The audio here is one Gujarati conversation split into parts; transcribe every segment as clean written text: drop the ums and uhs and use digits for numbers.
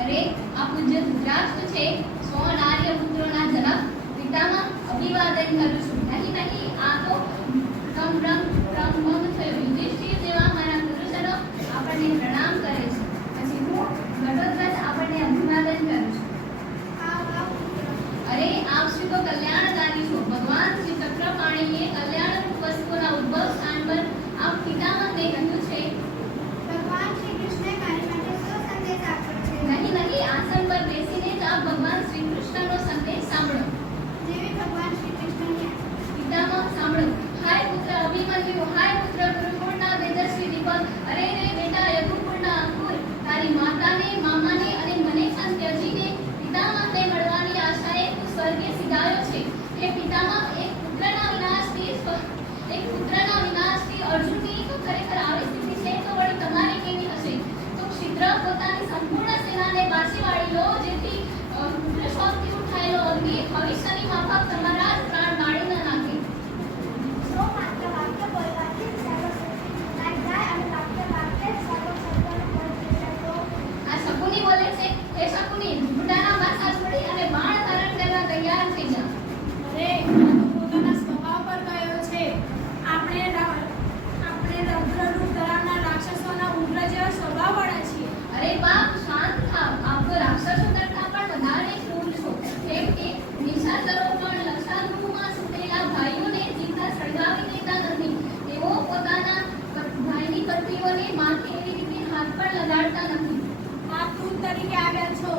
અરે આ પૂજ્ય ધૃતરાષ્ટ્ર છે, 100 નાર્ય પુત્રોના જનક પિતામહ, અભિવાદન કરું છું. નહીં, આ તો બ્રહ્મભંગ થયો. યુધિષ્ઠિર જેવા મારા પુરુષનો આપણને પ્રણામ કરે છે. પછી હું ઘટોત્કચ આપણને અભિવાદન કરું છું. અરે આપ શ્રી તો કલ્યાણકારી છો. ભગવાન શ્રી ચક્રપાણીએ કલ્યાણરૂપ વસ્તુઓના ઉદ્ભવ સ્થાન પર આપ પિતામહને કહ્યું છે. ભગવાન શ્રી કૃષ્ણે મારી માટે શું સંદેશ આપ્યો છે? નહીં, આસન પર બેસીને જ આપ ભગવાન શ્રી કૃષ્ણનો સંદેશ સાંભળો. જેવી ભગવાન શ્રી કૃષ્ણની પિતામહ સાંભળો. હાય પુત્ર અભિમન્યુ, હાય પુત્ર ગુરુકુળના તેજસ્વી દીપક, અરે રે બેટા યદુકુળના અંકુર, તારી માતાને, મામાને અને મને પણ ત્યજીને પિતામહને મળવાની આશાએ તું સ્વર્ગે સિધાયો છે. હે પિતામહ, એક પુત્રના વિનાશથી અર્જુનની તો ખરેખર આવી સ્થિતિ છે, તો વળી તમારી કેવી હશે? તો શીઘ્ર પોતાની સંપૂર્ણ સેનાને પાછી વાળી લો, જેથી પુત્ર શોકથી ઉઠાયેલો અગ્નિ ભવિષ્યની માફક તમારા જ પ્રાણ બાળી ન નાખે. સો માત્ર વાક્ય બોલવાથી સર્વશક્તિ નાશ જાય અને વાક્ય જ સર્વસત્તાનો પદ છે. તો આ શકુની બોલે છે. હે શકુની, ઝૂંટાના પાછા છોડી અને બાણ ધારણ કરવા તૈયાર થઈ જા. અરે પોતાના સ્વભાવ પર ગયો છે. આપણે રૌદ્રરૂપ ધરાવનાર રાક્ષસોના ઉગ્ર જેવા સ્વભાવવાળા છીએ. અરે બાપ, શાંત થાવ. આપ તો રાક્ષસો કરતા પણ વધારે ક્રૂર છો. કેમ કે નિશાચરો પણ લક્ષાગૃહમાં સૂતેલા ભાઈઓને સીધા સળગાવી દેતા નથી. તેઓ પોતાના ભાઈની પત્નીઓને માથે એવી રીતે હાથ પણ લગાડતા નથી. આપ દૂત તરીકે આવ્યા છો.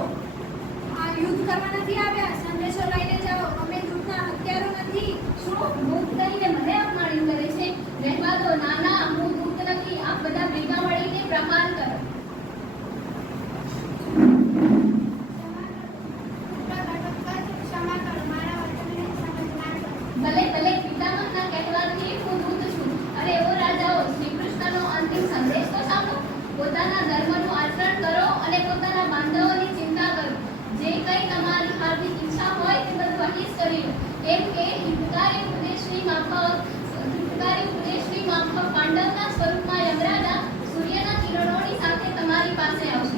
આ યુદ્ધ કરવા નથી આવ્યા. સંદેશો લઈને જાઓ. અમે દૂતના હત્યારો નથી. શું દૂત કહીને મને અપમાનિત કરે છે? રહેવા દો. ના, હું દૂત નથી. આપ બધા ભેગા મળીને પ્રહાર કરો. ક્ષમા કરો, મારા વચનને સમજનાર કરો. ભલે, પિતામહના કહેવાથી હું દૂત છું. અરે ઓ રાજાઓ, શ્રી કૃષ્ણનો અંતિમ સંદેશ તો સાંભળો. પોતાના ધર્મનું આચરણ કરો અને પોતાના બાંધવોની ચિંતા કરો. જે કંઈ તમારી હાર્દિક ઈચ્છા હોય તે બધું અહીં જ કરી લો. કેમ કે હિતકારી ઉપદેશની માફક પાંડવના સ્વરૂપમાં યમરાજા સૂર્યના કિરણોની સાથે તમારી પાસે આવશે.